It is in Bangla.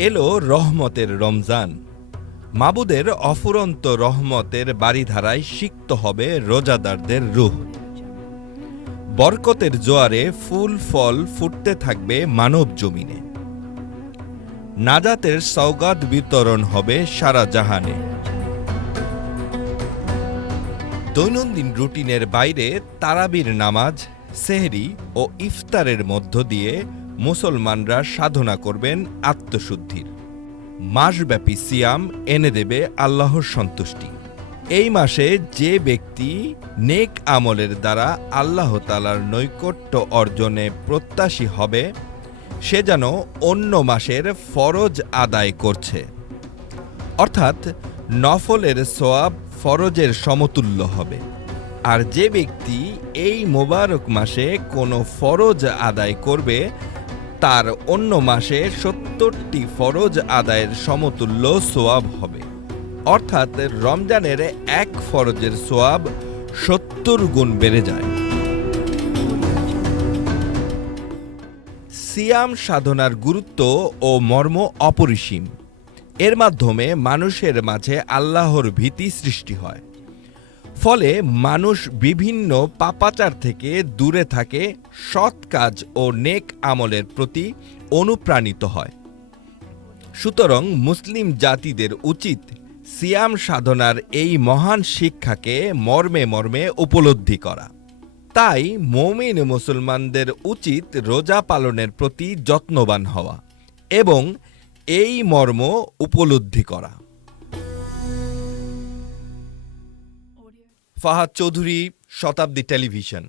এলো রহমতের রমজান। মাবুদের অফুরন্ত রহমতের বাড়িধারায় সিক্ত হবে রোজাদারদের রুহ। বরকতের জোয়ারে ফুল ফল ফুটতে থাকবে মানব জমিনে। নাজাতের সওগাত বিতরণ হবে সারা জাহানে। দৈনন্দিন রুটিনের বাইরে তারাবির নামাজ, সেহরি ও ইফতারের মধ্য দিয়ে মুসলমানরা সাধনা করবেন আত্মশুদ্ধির। মাসব্যাপী সিয়াম এনে দেবে আল্লাহর সন্তুষ্টি। এই মাসে যে ব্যক্তি নেক আমলের দ্বারা আল্লাহ তালার নৈকট্য অর্জনে প্রত্যাশী হবে, সে যেন অন্য মাসের ফরজ আদায় করছে। অর্থাৎ নফলের সোয়াব ফরজের সমতুল্য হবে। আর যে ব্যক্তি এই মোবারক মাসে কোনো ফরজ আদায় করবে তার অন্য মাসে সত্তরটি ফরজ আদায়ের সমতুল্য সোয়াব হবে। অর্থাৎ রমজানের এক ফরজের সোয়াব সত্তর গুণ বেড়ে যায়। সিয়াম সাধনার গুরুত্ব ও মর্ম অপরিসীম। এর মাধ্যমে মানুষের মাঝে আল্লাহর ভীতি সৃষ্টি হয়। ফলে মানুষ বিভিন্ন পাপাচার থেকে দূরে থাকে, সৎ কাজ ও নেক আমলের প্রতি অনুপ্রাণিত হয়। সুতরাং মুসলিম জাতিদের উচিত সিয়াম সাধনার এই মহান শিক্ষাকে মর্মে মর্মে উপলব্ধি করা। তাই মৌমিন মুসলমানদের উচিত রোজা পালনের প্রতি যত্নবান হওয়া এবং এই মর্ম উপলব্ধি করা। ফাহাদ চৌধুরী শতাব্দী টেলিভিশন।